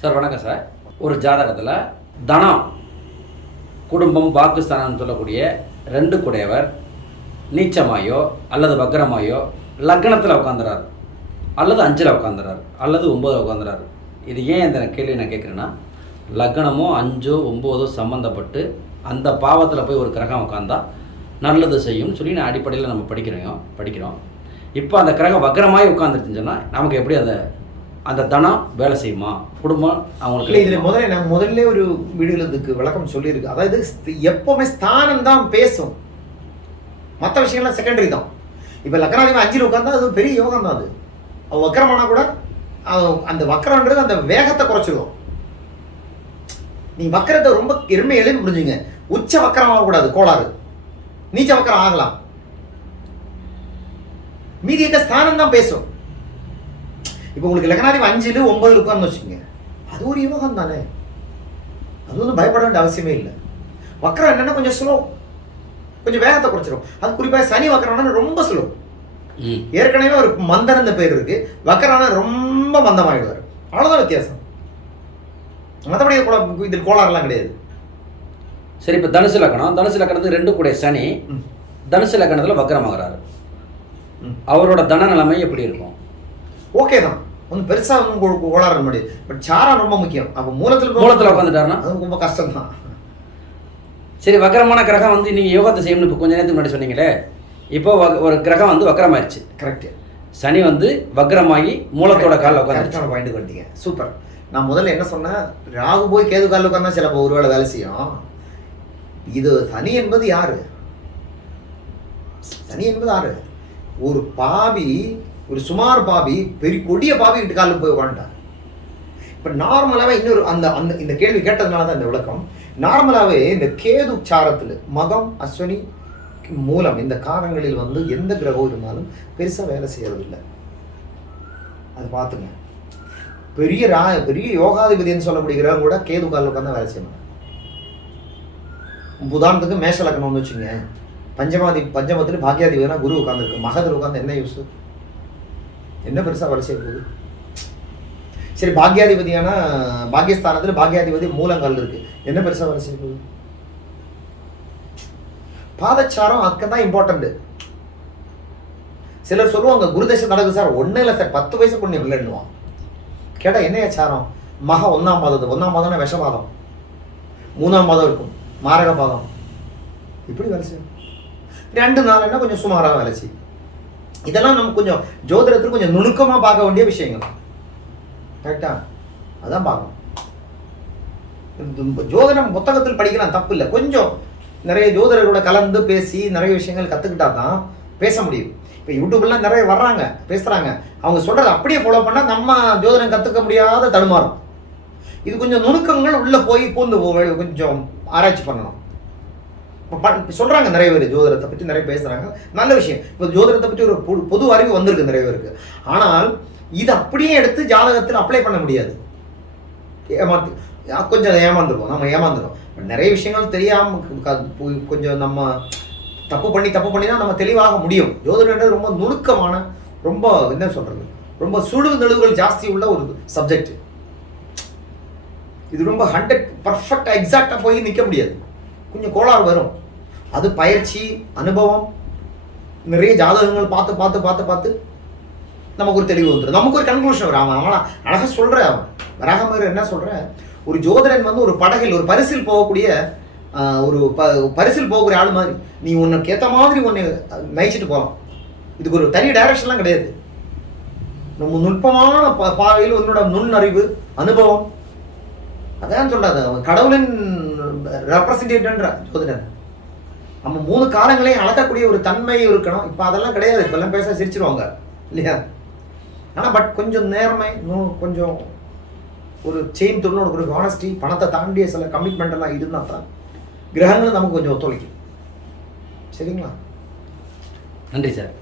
Sir வணக்கம் sir. ஒரு ஜாதகத்தில் தனம் குடும்பம் பாகிஸ்தானம் சொல்லக்கூடிய ரெண்டு குடையவர் நீச்சமாயோ அல்லது வக்ரமாயோ லக்னத்தில் உட்காந்துறாரு அல்லது அஞ்சில் உட்காந்துறாரு அல்லது ஒம்போதில் உட்காந்துறாரு இது ஏன் இந்த கேள்வி நான் கேட்குறேன்னா லக்னமோ அஞ்சோ ஒம்போதோ சம்மந்தப்பட்டு அந்த பாவத்தில் போய் ஒரு கிரகம் உட்காந்தா நல்லது செய்யும்னு சொல்லி நான் அடிப்படையில் நம்ம படிக்கிறோம் படிக்கிறோம். இப்போ அந்த கிரகம் வக்ரமாய் உட்காந்துருச்சுன்னு சொன்னால் நமக்கு எப்படி அதை அந்த தனம் வேலை செய்யுமா? குடும்பம் அவங்களுக்கு இதுல முதல்ல நான் முதல்ல ஒரு வீடியோல இதுக்கு விளக்கம் சொல்லியிருக்கு. அதாவது எப்பவுமே ஸ்தானம் தான் பேசும். மற்ற விஷயங்கள்லாம் செகண்டரி தான். இப்போ லக்னாதிபதி அஞ்சில் உட்காந்தா அது பெரிய யோகம் தான் அது. அவ வக்கரமானா கூட அந்த வக்கரம்ன்றது அந்த வேகத்தை குறைச்சிடும் நீ வக்கரத்தை ரொம்ப எருமை எழுதி புரிஞ்சுங்க. உச்ச வக்கரம் ஆகக்கூடாது கோளாறு. நீச்ச வக்கரம் ஆகலாம். மீதி இருக்க ஸ்தானம் தான் பேசும். இப்போ உங்களுக்கு லக்னாதிபதி அஞ்சுல ஒன்பது உட்கார்ந்து வச்சுக்கோங்க. அது ஒரு யோகம் தானே அது வந்து பயப்பட வேண்டிய அவசியமே இல்லை. வக்கரம் என்னன்னா கொஞ்சம் ஸ்லோ கொஞ்சம் வேகத்தை குறைச்சிரும். அது குறிப்பாக சனி வக்கரம்னா ரொம்ப ஸ்லோ ஏற்கனவே ஒரு மந்தன் பேர் இருக்கு. வக்கரான ரொம்ப மந்தமாயிடுவார். அவ்வளோதான் வித்தியாசம். மற்றபடி இதில் கோளாறுலாம் கிடையாது. சரி இப்போ தனுசு லக்கணம். தனுசு லக்கணத்துக்கு ரெண்டு கூட சனி. தனுசு லக்கணத்தில் வக்ரமாகறாரு ம். அவரோட தன நிலைமை எப்படி இருக்கும்? ஓகே தான் ஒன்றும் பெருசாக ஒன்றும் கோளாறு முடியாது பட் சாரா ரொம்ப முக்கியம். அப்போ மூலத்தில் மூலத்தில் உட்காந்துட்டாருன்னா அது ரொம்ப கஷ்டம் தான் சரி வக்ரமான கிரகம் வந்து நீங்கள் யோகத்தை செய்யணும்னு இப்போ கொஞ்ச நேரத்துக்கு முன்னாடி சொன்னீங்களே? இப்போ ஒரு கிரகம் வந்து வக்ரமாயிருச்சு கரெக்ட் சனி வந்து வக்ரமாகி மூலத்தோட காலில் கரெக்டான பாயிண்ட் வந்துட்டீங்க சூப்பர் நான் முதல்ல என்ன சொன்னேன்? ராகு போய் கேது காலில் உட்காந்தா சிலப்போ ஒருவேளை வேலை செய்யும். இது சனி என்பது யாரு? சனி என்பது யாரு? ஒரு பாவி ஒரு சுமார் பாவி பெரிய கொடிய பாவி கிட்ட காலில் போய் உட்காந்துட்டான் இப்போ நார்மலாகவே இன்னொரு அந்த அந்த இந்த கேள்வி கேட்டதுனால தான் இந்த விளக்கம். நார்மலாகவே இந்த கேது சாரத்தில் மகம் அஸ்வினி மூலம் இந்த காரங்களில் வந்து எந்த கிரகம் இருந்தாலும் பெருசாக வேலை செய்யறதில்லை. அது பார்த்துங்க. பெரிய ரா பெரிய யோகாதிபதினு சொல்லக்கூடிய கிரகம் கூட கேது காலில் உட்காந்து வேலை செய்யணும். உதாரணத்துக்கு மேஷ லக்னம்னு வச்சுங்க பஞ்சமாதி பஞ்சமத்தில் பாக்கியாதிபதினா குரு உட்காந்துருக்கு மகத்தில் உட்காந்து என்ன யூஸ் என்ன பெருசாக வேலை செய்ய போகுது? சரி பாக்யாதிபதியான பாக்கியஸ்தானத்தில் பாக்யாதிபதி மூலங்கால் இருக்கு. என்ன பெருசாக வேலை செய்ய போகுது? பாதச்சாரம் அக்கம் தான் இம்பார்ட்டன்ட் சிலர் சொல்லுவாங்க குருதசை நடக்குது சார். ஒன்றும் இல்லை சார். பத்து வயசு பொண்ணு இல்லைன்னுவான் கேட்டால் என்னையா சாரம்? மக ஒன்றாம் மாதம் ஒன்றாம் மாதம்னா விஷபாதம். மூணாம் மாதம் இருக்கும். மாரக பாதம். இப்படி வேலை செய்யும் ரெண்டு என்ன கொஞ்சம் சுமாராக வேலை செய்யும் இதெல்லாம் நம்ம கொஞ்சம் ஜோதிடத்தில் கொஞ்சம் நுணுக்கமாக பார்க்க வேண்டிய விஷயங்கள். கரெக்டா அதான் பார்க்கணும். இது ஜோதிடம் புத்தகத்தில் படிக்கலாம் தப்பு இல்லை. கொஞ்சம் நிறைய ஜோதிடர்களோட கலந்து பேசி நிறைய விஷயங்கள் கற்றுக்கிட்டா தான் பேச முடியும். இப்போ யூடியூப்லாம் நிறைய வர்றாங்க பேசுகிறாங்க அவங்க சொல்கிறத அப்படியே ஃபாலோ பண்ணால் நம்ம ஜோதிடம் கற்றுக்க முடியாத தடுமாறும். இது கொஞ்சம் நுணுக்கங்கள் உள்ளே போய் பூந்து கொஞ்சம் ஆராய்ச்சி பண்ணணும். சொல்கிறாங்க நிறைய பேர் ஜோதிடத்தை பற்றி நிறைய பேசுகிறாங்க நல்ல விஷயம். இப்போ ஜோதிடத்தை பற்றி ஒரு பொது- பொது அறிவு வந்திருக்கு நிறைய பேருக்கு. ஆனால் இது அப்படியே எடுத்து ஜாதகத்தில் அப்ளை பண்ண முடியாது. ஏமாத்து கொஞ்சம் ஏமாந்துருவோம். நம்ம ஏமாந்துடும் நிறைய விஷயங்கள் தெரியாமல் கொஞ்சம் நம்ம தப்பு பண்ணி தப்பு பண்ணி தான் நம்ம தெளிவாக முடியும். ஜோதிடன்றது ரொம்ப நுணுக்கமான ரொம்ப என்ன சொல்கிறது ரொம்ப சுழு நெழுவுகள் ஜாஸ்தி உள்ள ஒரு சப்ஜெக்ட் இது ரொம்ப ஹண்ட்ரட் பர்ஃபெக்டாக எக்ஸாக்டாக போய் நிற்க முடியாது. கொஞ்சம் கோளாறு வரும். அது பயிற்சி அனுபவம் நிறைய ஜாதகங்கள் பார்த்து பார்த்து பார்த்து பார்த்து நமக்கு ஒரு தெளிவு வந்துடும். நமக்கு ஒரு கன்க்ளூஷன் வரும். அவன் அவனா அழகாக சொல்கிற அவன் வராகமர் என்ன சொல்கிற ஒரு ஜோதிடன் வந்து ஒரு படகில் ஒரு பரிசில் போகக்கூடிய ஒரு ப பரிசில் போகக்கூடிய ஆள் மாதிரி. நீ உனக்கு ஏற்ற மாதிரி உன்னை நயிச்சிட்டு போகலாம் இதுக்கு ஒரு தனி டைரக்ஷன்லாம் கிடையாது. நம்ம நுட்பமான ப பார்வையில் உன்னோட நுண்ணறிவு அனுபவம். அதான் சொல்கிறாது அவன் கடவுளின் ரெப்ரசன்டேட்டிவ்ன்ற ஜோதிடர். நம்ம மூணு காலங்களையும் அளக்கக்கூடிய ஒரு தன்மை இருக்கணும். இப்போ அதெல்லாம் கிடையாது. இப்பெல்லாம் பேச சிரிச்சிருவாங்க. இல்லையா? ஆனால் பட் கொஞ்சம் நேர்மை இன்னும் கொஞ்சம் ஒரு செயின் தொண்ணூறு ஒரு ஹானஸ்டி பணத்தை தாண்டிய சில கமிட்மெண்ட் எல்லாம் இருந்தால் தான் கிரகங்களும் நமக்கு கொஞ்சம் ஒத்துழைக்கும். சரிங்களா? நன்றி சார்